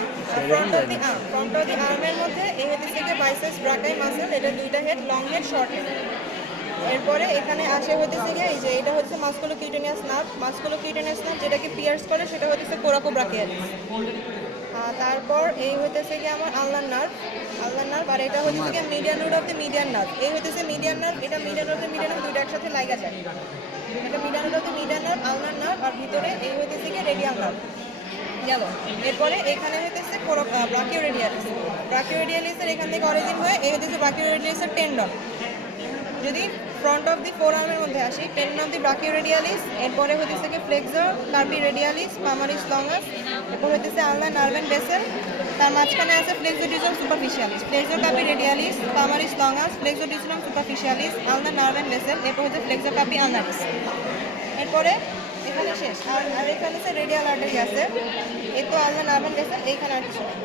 গিয়া front of দি আর্মের মধ্যে এই হইতেছে গিয়া বাইসেপস ব্রাকাই মাসল, এটা দুইটা head, long head, short head. এরপরে এখানে আসে হইতেছে গিয়ে এই যে এটা হচ্ছে মাস্কুলোকিউটেনিয়াস নার্ভ। মাস্কুলোকিউটেনিয়াস নার্ভ যেটাকে পিয়ার্স করে সেটা হইতেছে কোরাকোব্রাকিয়ালিস। তারপর এই হইতেছে গিয়ে আমার আলনার নার্ভ, আলনার নার্ভ। আর এটা হচ্ছে গিয়ে median root of the median nerve. এই হইতেছে মিডিয়ান নার্ভ, এটা median root of the median nerve, দুইটা একসাথে লাগা যায়। এটা median root of the median nerve, ulnar nerve. আর ভিতরে এই হইতেছে গিয়ে রেডিয়াল নার্ভ গেল। এরপরে এখানে হইতেছে ব্রাকিওরেডিয়ালিস। ব্রাকিওরেডিয়ালিসের এখান থেকে অরিজিন হয়ে এই হইতেছে ব্রাকিওরেডিয়ালিসের টেন্ডন। যদি ফ্রন্ট অফ দি ফোর আর্মের মধ্যে আসি, টেন্ডন অফ দি ব্রাকিওরেডিয়ালিস, এরপরে হইতেছে কি flexor carpi radialis, palmaris longus, এরপর হইতেছে আলনা নার্ভেন বেসেল, তার মাঝখানে আছে flexor digitorum superficialis, flexor carpi radialis, palmaris longus, flexor digitorum superficialis, ulnar nerve and Bessel, এরপর হচ্ছে ফ্লেক্সর কার্পি আলনারিস। এরপরে এখানে শেষ। আর এখানে হচ্ছে রেডিয়াল আর্টারি আছে, এই তো আলনা নার্ভেন বেসেল, এইখানে আর কিছু নেই।